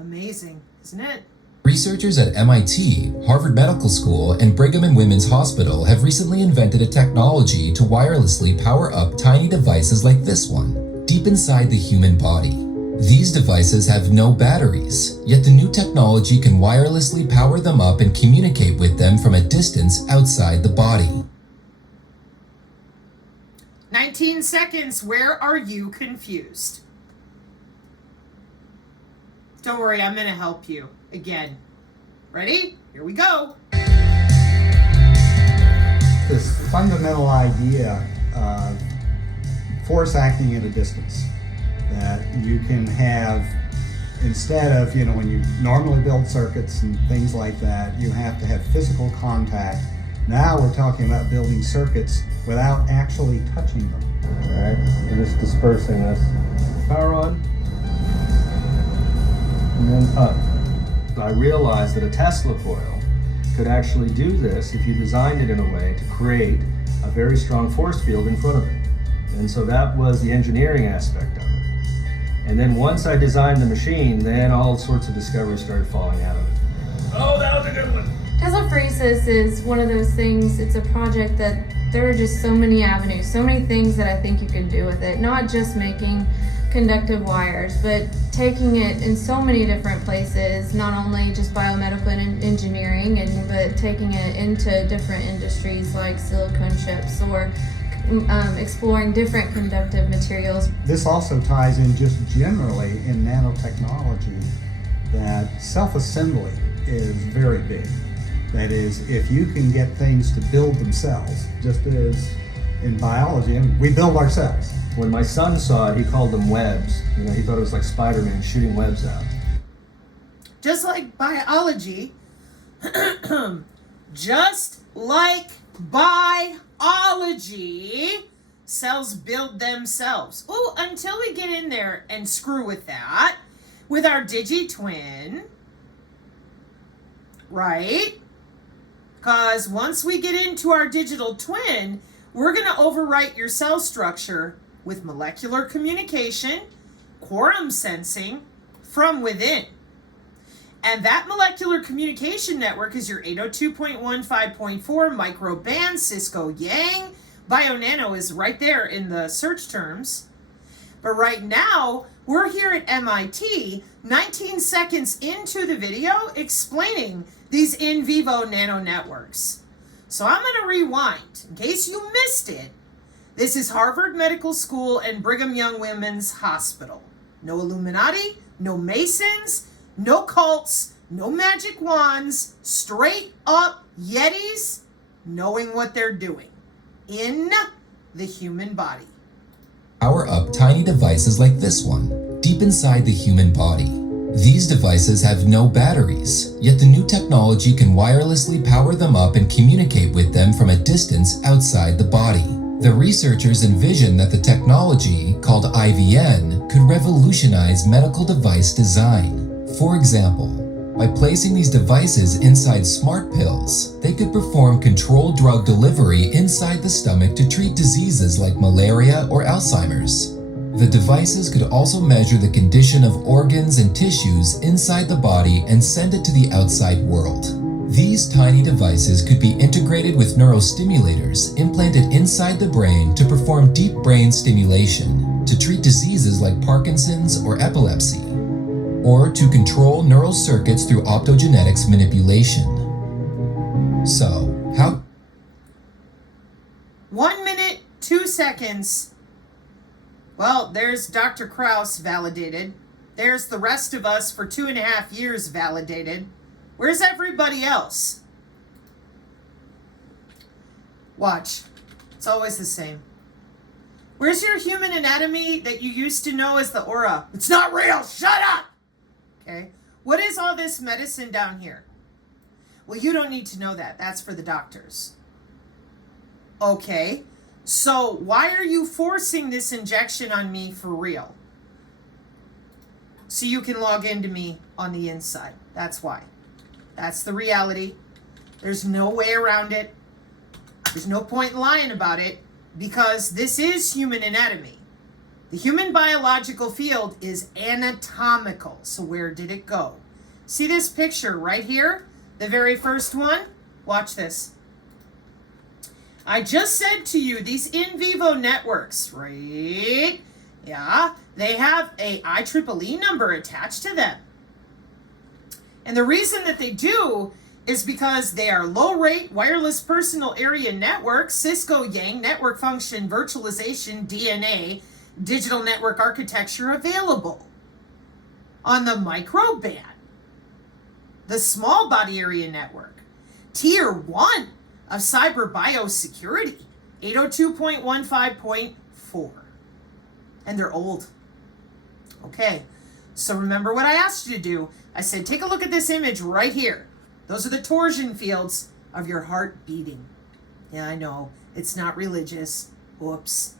Amazing, isn't it? Researchers at MIT, Harvard Medical School, and Brigham and Women's Hospital have recently invented a technology to wirelessly power up tiny devices like this one, deep inside the human body. These devices have no batteries, yet the new technology can wirelessly power them up and communicate with them from a distance outside the body. 19 seconds. Where are you confused? Don't worry, I'm going to help you again. Ready? Here we go. This fundamental idea of force acting at a distance, that you can have, instead of, when you normally build circuits and things like that, you have to have physical contact. Now we're talking about building circuits without actually touching them. All right, we're just dispersing this. Power on. And then up. I realized that a Tesla coil could actually do this if you designed it in a way to create a very strong force field in front of it. And so that was the engineering aspect of it. And then once I designed the machine, then all sorts of discoveries started falling out of it. Oh, that was a good one. Tesla is one of those things, it's a project that there are just so many avenues, so many things that I think you can do with it. Not just making conductive wires, but taking it in so many different places, not only just biomedical and engineering, but taking it into different industries like silicone chips or exploring different conductive materials. This also ties in just generally in nanotechnology that self-assembly is very big. That is, if you can get things to build themselves, just as in biology, and we build ourselves. When my son saw it, he called them webs. He thought it was like Spider-Man shooting webs out. Just like biology, just like biology, cells build themselves. Oh, until we get in there and screw with that, with our digitwin, right? Because once we get into our digital twin, we're going to overwrite your cell structure with molecular communication, quorum sensing from within. And that molecular communication network is your 802.15.4 microband Cisco Yang. BioNano is right there in the search terms. But right now, we're here at MIT, 19 seconds into the video, explaining these in vivo nano networks. So I'm going to rewind. In case you missed it, this is Harvard Medical School and Brigham Young Women's Hospital. No Illuminati, no Masons, no cults, no magic wands, straight up Yetis knowing what they're doing in the human body. Power up tiny devices like this one, deep inside the human body. These devices have no batteries, yet the new technology can wirelessly power them up and communicate with them from a distance outside the body. The researchers envisioned that the technology, called IVN, could revolutionize medical device design. For example, by placing these devices inside smart pills, they could perform controlled drug delivery inside the stomach to treat diseases like malaria or Alzheimer's. The devices could also measure the condition of organs and tissues inside the body and send it to the outside world. These tiny devices could be integrated with neurostimulators implanted inside the brain to perform deep brain stimulation, to treat diseases like Parkinson's or epilepsy, or to control neural circuits through optogenetics manipulation. So, how? 1 minute, 2 seconds. Well, there's Dr. Krauss validated. There's the rest of us for 2.5 years validated. Where's everybody else? Watch. It's always the same. Where's your human anatomy that you used to know as the aura? It's not real. Shut up. Okay. What is all this medicine down here? Well, you don't need to know that. That's for the doctors. Okay. So why are you forcing this injection on me for real? So you can log into me on the inside. That's why. That's the reality. There's no way around it. There's no point in lying about it because this is human anatomy. The human biological field is anatomical. So where did it go? See this picture right here? The very first one? Watch this. I just said to you, these in vivo networks, right? Yeah, they have a IEEE number attached to them. And the reason that they do is because they are low-rate wireless personal area networks, Cisco Yang, network function, virtualization, DNA, digital network architecture available. On the microband, the small body area network, tier 1 of cyber biosecurity, 802.15.4. And they're old. Okay, so remember what I asked you to do. I said, take a look at this image right here. Those are the torsion fields of your heart beating. Yeah, I know, it's not religious. Whoops.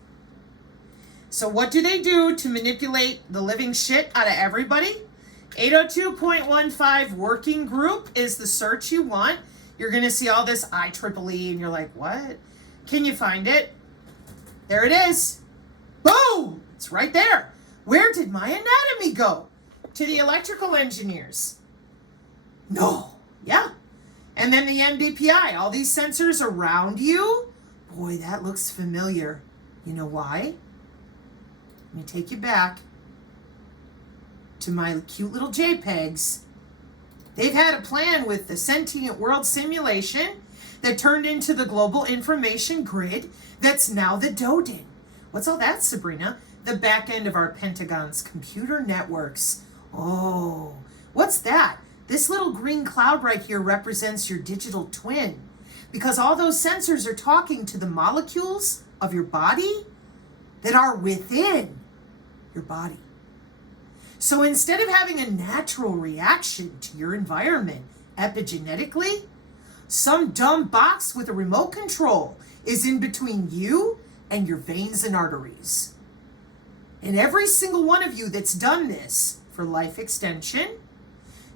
So what do they do to manipulate the living shit out of everybody? 802.15 working group is the search you want. You're going to see all this IEEE and you're like, what? Can you find it? There it is. Boom! It's right there. Where did my anatomy go? To the electrical engineers. No. Yeah. And then the NDPI, all these sensors around you. Boy, that looks familiar. You know why? Let me take you back to my cute little JPEGs. They've had a plan with the sentient world simulation that turned into the global information grid that's now the DODIN. What's all that, Sabrina? The back end of our Pentagon's computer networks. Oh, what's that? This little green cloud right here represents your digital twin because all those sensors are talking to the molecules of your body that are within your body. So instead of having a natural reaction to your environment epigenetically, some dumb box with a remote control is in between you and your veins and arteries. And every single one of you that's done this for life extension,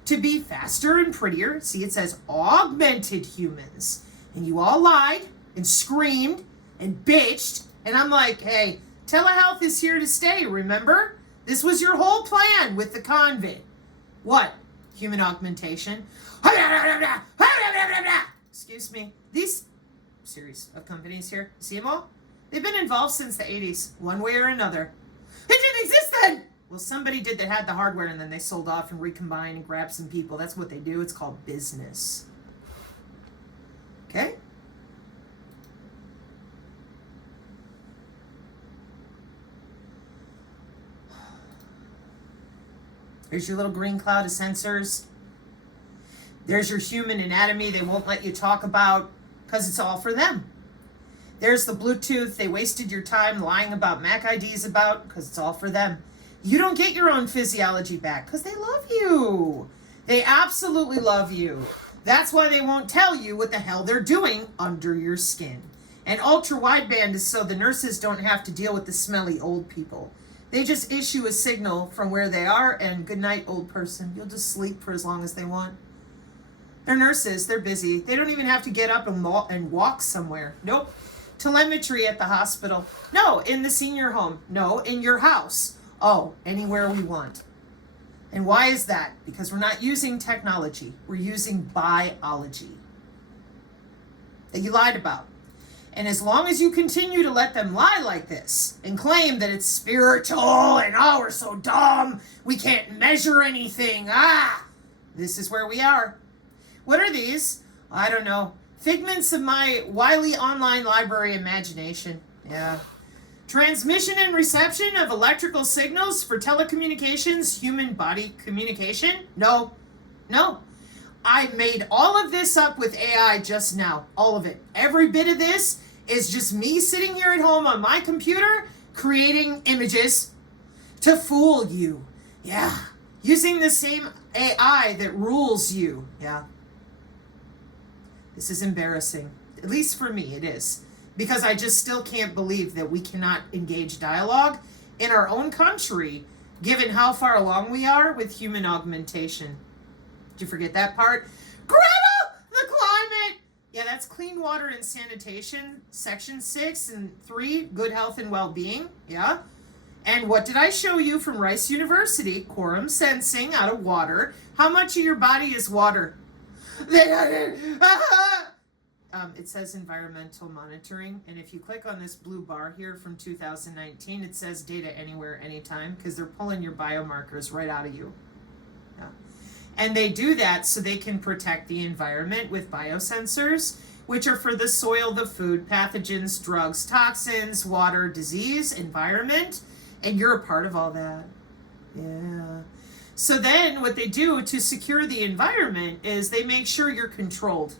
to be faster and prettier. See, it says augmented humans. And you all lied and screamed and bitched. And I'm like, hey, telehealth is here to stay, remember? This was your whole plan with the convent. What? Human augmentation? Excuse me. These series of companies here, see them all? They've been involved since the 80s, one way or another. It didn't exist then! Well, somebody did that had the hardware and then they sold off and recombined and grabbed some people. That's what they do. It's called business. Okay? Here's your little green cloud of sensors. There's your human anatomy they won't let you talk about because it's all for them. There's the Bluetooth they wasted your time lying about MAC IDs about because it's all for them. You don't get your own physiology back because they love you. They absolutely love you. That's why they won't tell you what the hell they're doing under your skin. And ultra wideband is so the nurses don't have to deal with the smelly old people. They just issue a signal from where they are and good night, old person. You'll just sleep for as long as they want. They're nurses. They're busy. They don't even have to get up and walk somewhere. Nope. Telemetry at the hospital. No, in the senior home. No, in your house. Oh, anywhere we want. And why is that? Because we're not using technology. We're using biology that you lied about. And as long as you continue to let them lie like this and claim that it's spiritual and oh, we're so dumb, we can't measure anything. This is where we are. What are these? I don't know. Figments of my wily online library imagination. Yeah. Transmission and reception of electrical signals for telecommunications, human body communication? No. I made all of this up with AI just now. All of it. Every bit of this is just me sitting here at home on my computer creating images to fool you. Yeah. Using the same AI that rules you. Yeah. This is embarrassing. At least for me, it is. Because I just still can't believe that we cannot engage dialogue in our own country, given how far along we are with human augmentation. Did you forget that part? Greta, the climate! Yeah, that's clean water and sanitation, section 6 and 3, good health and well-being. Yeah. And what did I show you from Rice University? Quorum sensing out of water. How much of your body is water? It says environmental monitoring, and if you click on this blue bar here from 2019, it says data anywhere, anytime, because they're pulling your biomarkers right out of you. Yeah. And they do that so they can protect the environment with biosensors, which are for the soil, the food, pathogens, drugs, toxins, water, disease, environment, and you're a part of all that. Yeah. So then what they do to secure the environment is they make sure you're controlled.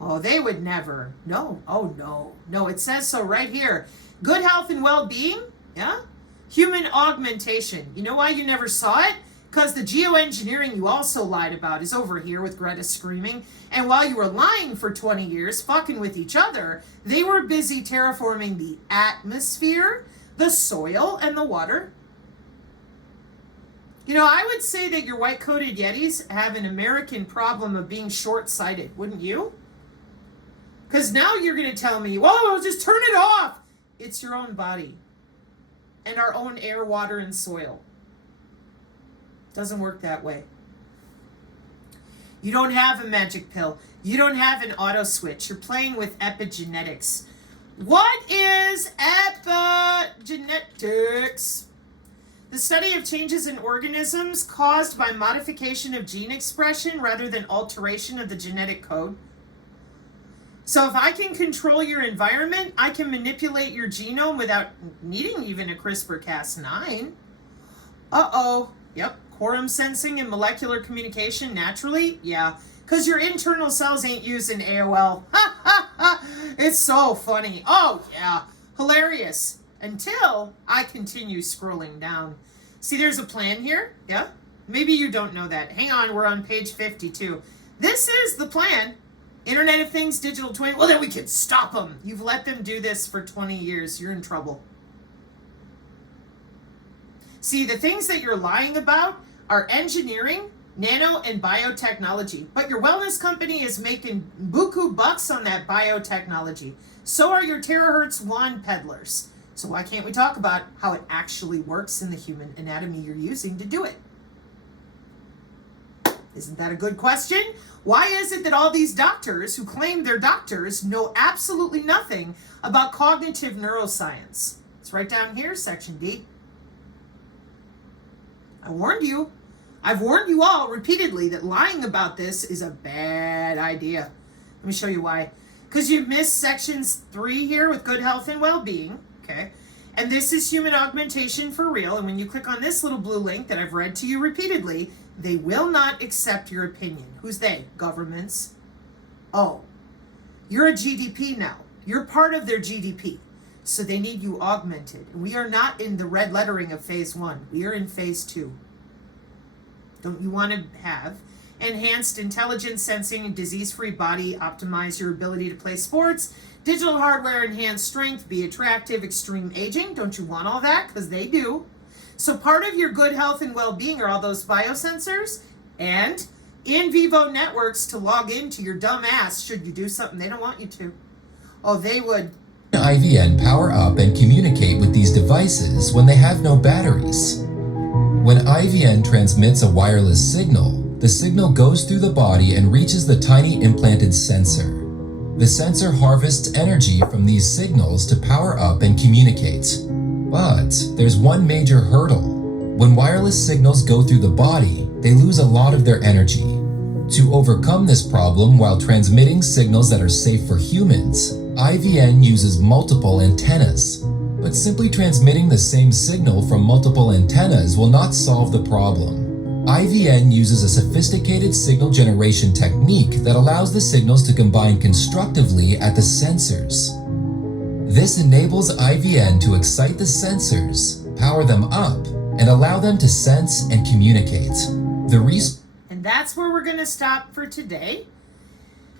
Oh, they would never. No. Oh, no. No, it says so right here. Good health and well-being. Yeah. Human augmentation. You know why you never saw it? Because the geoengineering you also lied about is over here with Greta screaming. And while you were lying for 20 years, fucking with each other, they were busy terraforming the atmosphere, the soil, and the water. You know, I would say that your white-coated Yetis have an American problem of being short-sighted, wouldn't you? Because now you're going to tell me, whoa, just turn it off. It's your own body and our own air, water, and soil. Doesn't work that way. You don't have a magic pill. You don't have an auto switch. You're playing with epigenetics. What is epigenetics? The study of changes in organisms caused by modification of gene expression rather than alteration of the genetic code. So if I can control your environment, I can manipulate your genome without needing even a CRISPR-Cas9. Uh-oh. Yep. Quorum sensing and molecular communication naturally? Yeah. Because your internal cells ain't using AOL. Ha ha ha. It's so funny. Oh, yeah. Hilarious. Until I continue scrolling down. See, there's a plan here. Yeah? Maybe you don't know that. Hang on. We're on page 52. This is the plan. Internet of Things, digital twin. Well, then we can stop them. You've let them do this for 20 years. You're in trouble. See, the things that you're lying about are engineering Nano and biotechnology. But your wellness company is making buku bucks on that biotechnology. So are your terahertz wand peddlers. So why can't we talk about how it actually works in the human anatomy you're using to do it? Isn't that a good question? Why is it that all these doctors who claim they're doctors know absolutely nothing about cognitive neuroscience? It's right down here, section D. I warned you. I've warned you all repeatedly that lying about this is a bad idea. Let me show you why. Because you've missed sections 3 here with good health and well-being, okay? And this is human augmentation for real. And when you click on this little blue link that I've read to you repeatedly, they will not accept your opinion. Who's they? Governments. Oh, you're a GDP now. You're part of their GDP. So they need you augmented. And we are not in the red lettering of phase 1. We are in phase 2. Don't you want to have enhanced intelligence sensing and disease-free body, optimize your ability to play sports, digital hardware, enhanced strength, be attractive, extreme aging? Don't you want all that? Because they do. So part of your good health and well-being are all those biosensors and in vivo networks to log into your dumb ass should you do something they don't want you to. Oh, they would. IVN power up and communicate with these devices when they have no batteries. When IVN transmits a wireless signal, the signal goes through the body and reaches the tiny implanted sensor. The sensor harvests energy from these signals to power up and communicate. But there's one major hurdle. When wireless signals go through the body, they lose a lot of their energy. To overcome this problem while transmitting signals that are safe for humans, IVN uses multiple antennas. But simply transmitting the same signal from multiple antennas will not solve the problem. IVN uses a sophisticated signal generation technique that allows the signals to combine constructively at the sensors. This enables IVN to excite the sensors, power them up, and allow them to sense and communicate. And that's where we're going to stop for today,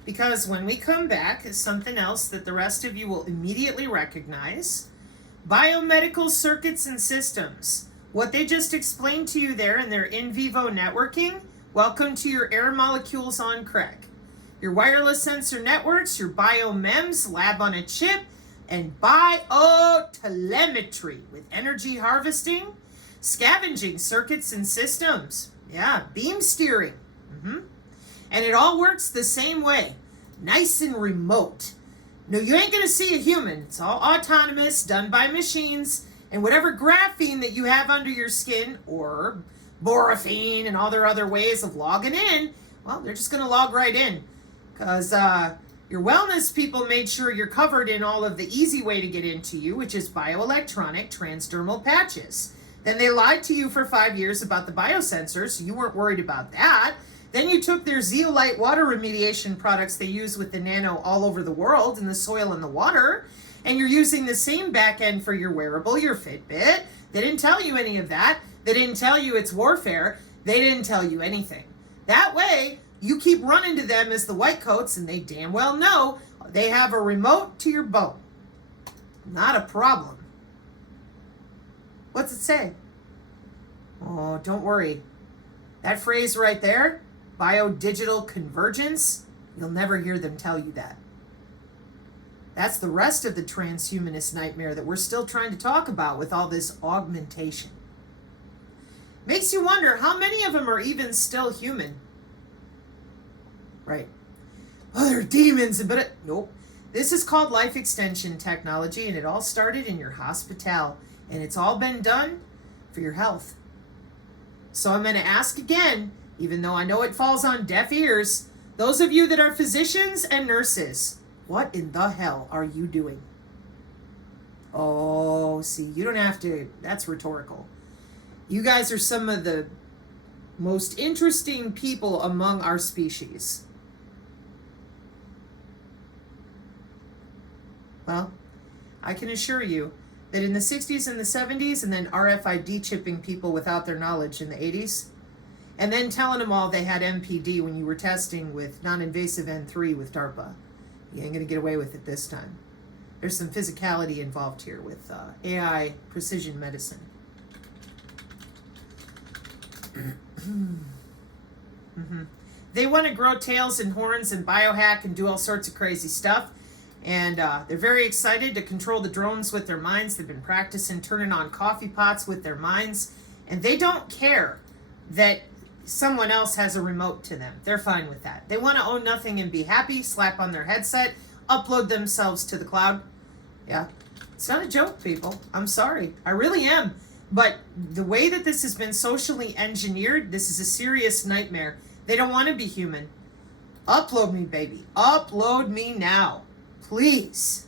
because when we come back is something else that the rest of you will immediately recognize. Biomedical circuits and systems. What they just explained to you there in their in vivo networking, welcome to your air molecules on crack. Your wireless sensor networks, your biomems, lab on a chip, and biotelemetry with energy harvesting, scavenging circuits and systems. Yeah, beam steering. And it all works the same way, nice and remote. No, you ain't gonna see a human. It's all autonomous, done by machines, and whatever graphene that you have under your skin, or borphine and all their other ways of logging in, well, they're just gonna log right in. Because your wellness people made sure you're covered in all of the easy way to get into you, which is bioelectronic transdermal patches. Then they lied to you for 5 years about the biosensors, so you weren't worried about that. Then you took their zeolite water remediation products they use with the nano all over the world in the soil and the water, and you're using the same back end for your wearable, your Fitbit. They didn't tell you any of that. They didn't tell you it's warfare. They didn't tell you anything. That way, you keep running to them as the white coats, and they damn well know they have a remote to your bone. Not a problem. What's it say? Oh, don't worry. That phrase right there, biodigital convergence, you'll never hear them tell you that. That's the rest of the transhumanist nightmare that we're still trying to talk about with all this augmentation. Makes you wonder how many of them are even still human. Right. Oh, they're demons, but nope. This is called life extension technology, and it all started in your hospital, and it's all been done for your health. So I'm going to ask again, even though I know it falls on deaf ears, those of you that are physicians and nurses, what in the hell are you doing? Oh, see, you don't have to, that's rhetorical. You guys are some of the most interesting people among our species. Well, I can assure you that in the 60s and the 70s, and then RFID chipping people without their knowledge in the 80s, and then telling them all they had MPD when you were testing with non-invasive N3 with DARPA. You ain't gonna get away with it this time. There's some physicality involved here with AI precision medicine. They want to grow tails and horns and biohack and do all sorts of crazy stuff. And they're very excited to control the drones with their minds. They've been practicing turning on coffee pots with their minds. And they don't care that someone else has a remote to them. They're fine with that. They want to own nothing and be happy, slap on their headset, upload themselves to the cloud. Yeah, it's not a joke, people. I'm sorry. I really am. But the way that this has been socially engineered, this is a serious nightmare. They don't want to be human. Upload me, baby. Upload me now. Please.